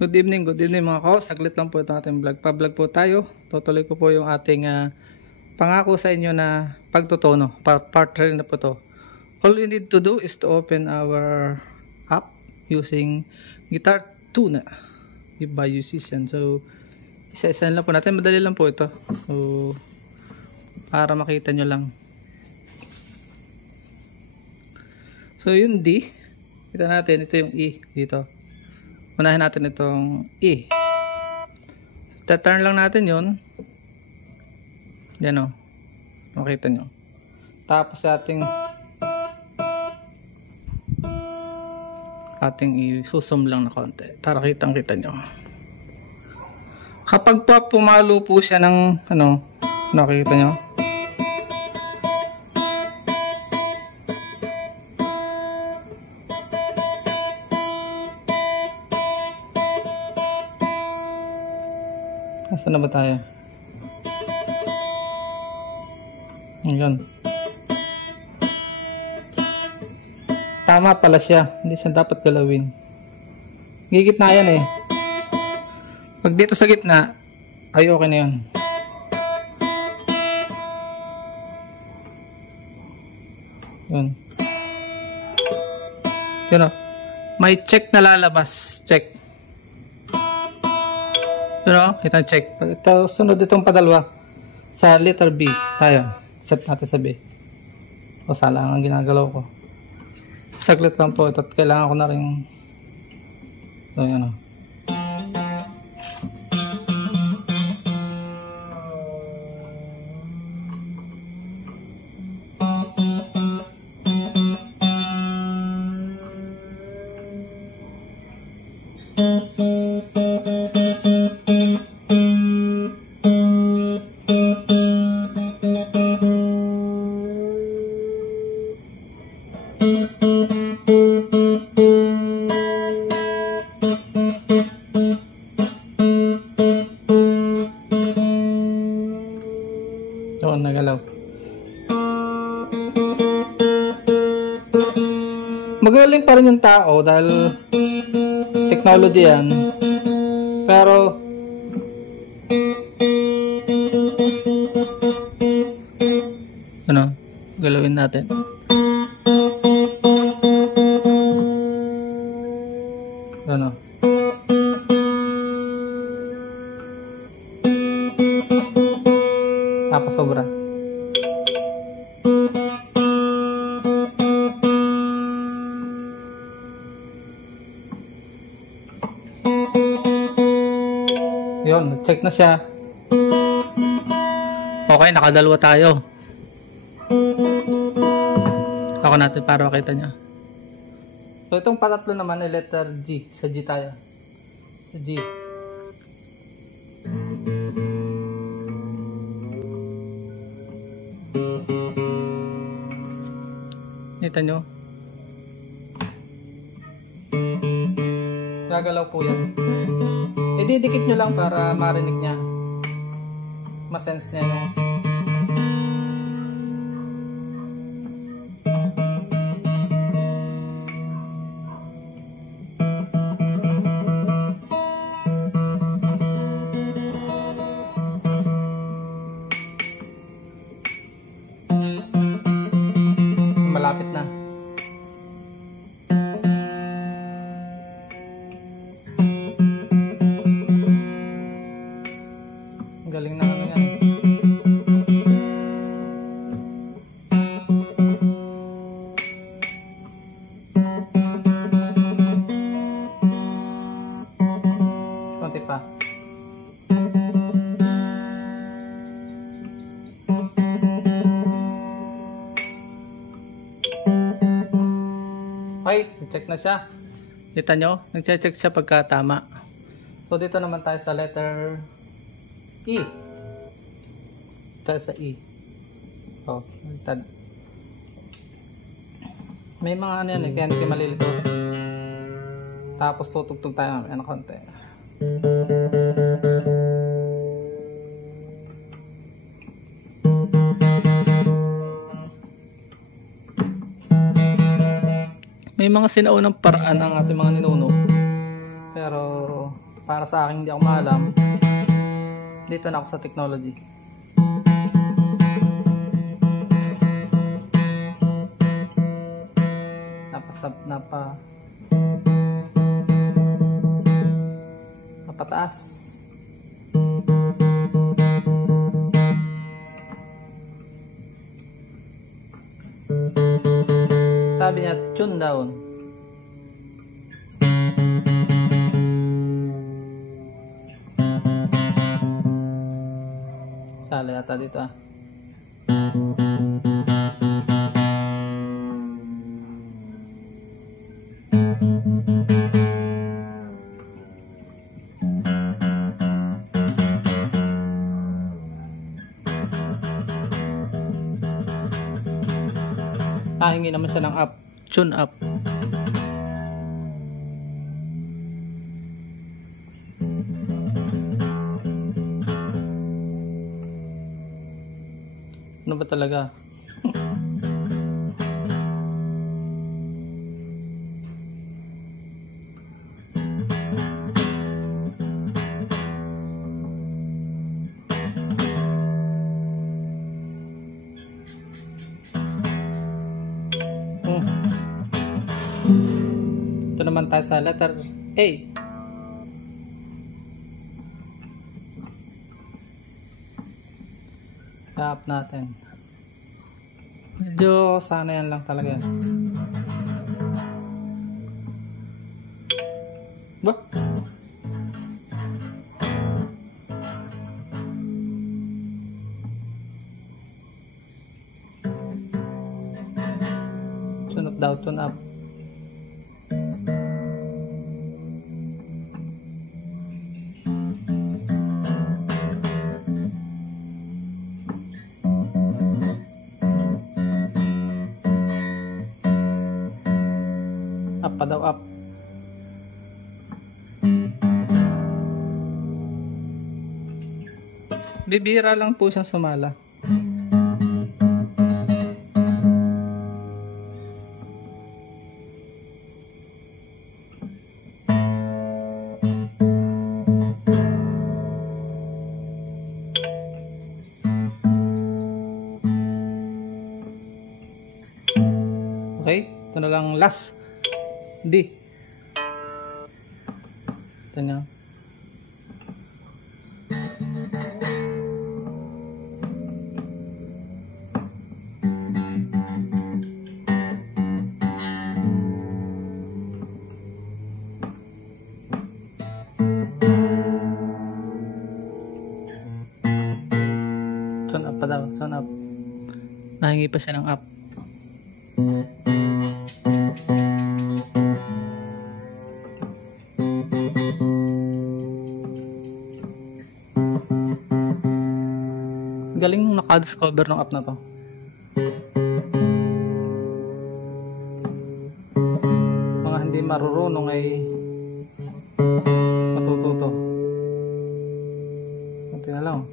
Good evening mga ko. Saglit lang po itong ating vlog. Pa-vlog po tayo. Tutuloy ko po yung ating pangako sa inyo na pagtutono. Part 3 na po to. All we need to do is to open our app using Guitar Tuner by Musician. So, isa-isa lang po natin. Madali lang po ito. So, para makita nyo lang. So, yung D. Kita natin. Ito yung E dito. Unahin natin itong E. So, turn lang natin yun. Yan o. Makita nyo. Tapos ating isusum lang na konti para kitang-kita nyo. Kapag pa pumalo po siya ng nakikita nyo? Nasaan na ba tayo? Ayan. Tama pala siya. Hindi siya dapat galawin. Gigitna yan eh. Pag dito sa gitna, ay okay na yun. Yun. Yun o. May check na lalabas. Check. Yun o. Itang check. Ito, sunod itong padalwa. Sa letter B. Tayo. Set natin sa B. O sala ang ginagalaw ko. Saglit lang po ito at kailangan ko na rin so yun o. Doon nagalaw. Magaling pa rin yung tao dahil technology yan. Pero galawin natin. Tapos sobra. Yun, check na siya. Okay, nakadalawa tayo. Ako natin para makita niya. So itong pangatlo naman ay letter G. Sa G tayo. Sa G. Kita nyo? Gagalaw po yan. Ididikit nyo lang para marinig niya. Masense niya yung malapit na. Galing na kami yan. Konti pa. Okay, check na siya. Kita nyo? Nag-check siya pagka tama. So dito naman tayo sa letter E. Tayo sa E. Oh, may mga ano yan eh, kaya hindi malilito. Tapos tutugtog tayo ng konti. May mga sinaunang paraan ang ating mga ninuno. Pero para sa akin hindi ako maalam, dito na ako sa technology. Napataas. Sabi niya tune down. Sala yata dito ah. Hingi naman siya ng up, tune up. Ano ba talaga? Ito naman tayo sa letter A. Tap natin. Medyo sana yan lang talaga yan. Ba? Tune up daw, tune up. Up pa daw, up. Bibira lang po siyang sumala. Okay, ito na lang last. D. Ito nga. Sun up pa daw, sun up. Nahingi pa siya ng up. Galing naka-discover ng app na to. Mga hindi marurunong ay matututo. Kunti na lang.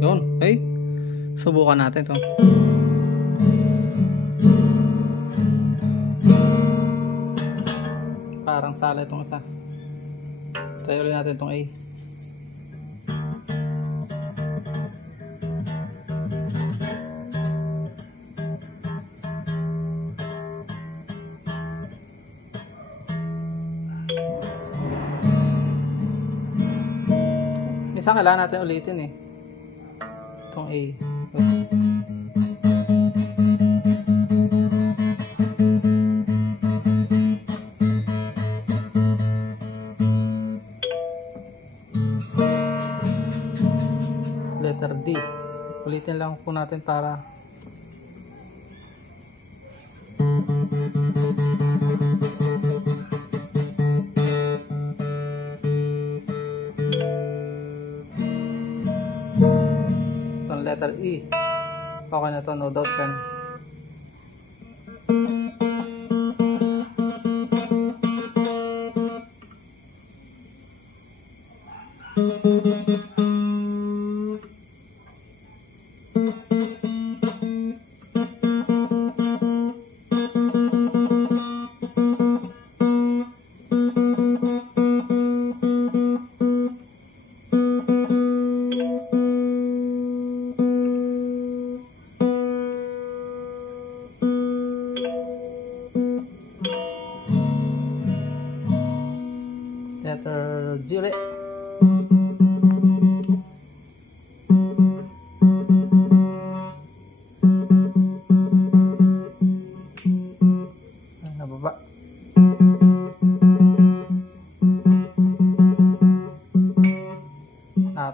Yun, okay. Subukan natin to. Parang sala itong isa. Try ulit natin itong A. Minsan kailangan natin ulitin eh. Itong A. Letter D. Ulitin lang po natin para itong letter E. Okay na to, no doubt yan.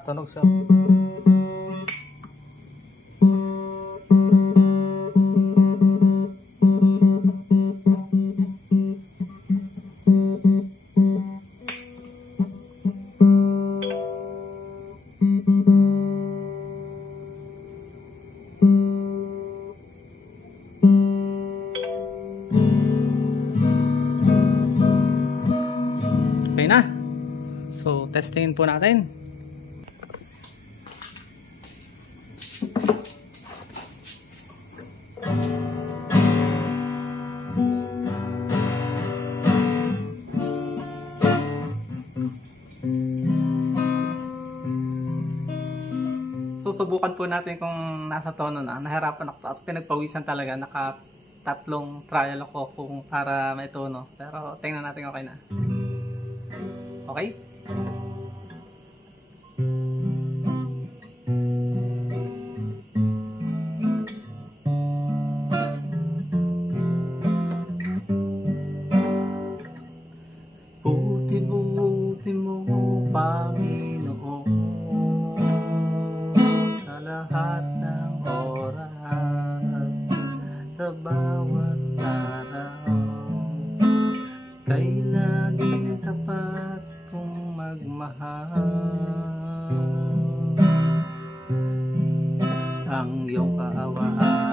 tunog sa okay na. So, testingin po natin. Susubukan po natin kung nasa tono na. Nahirapan ako at pinagpawisan talaga. Naka-tatlong trial ako kung para may tono. Pero tingnan natin okay na. Okay? Buti mo, Panginoon, sa lahat ng oras, sa bawat araw, kay laging tapat kong magmahal. Ang iyong kaawaan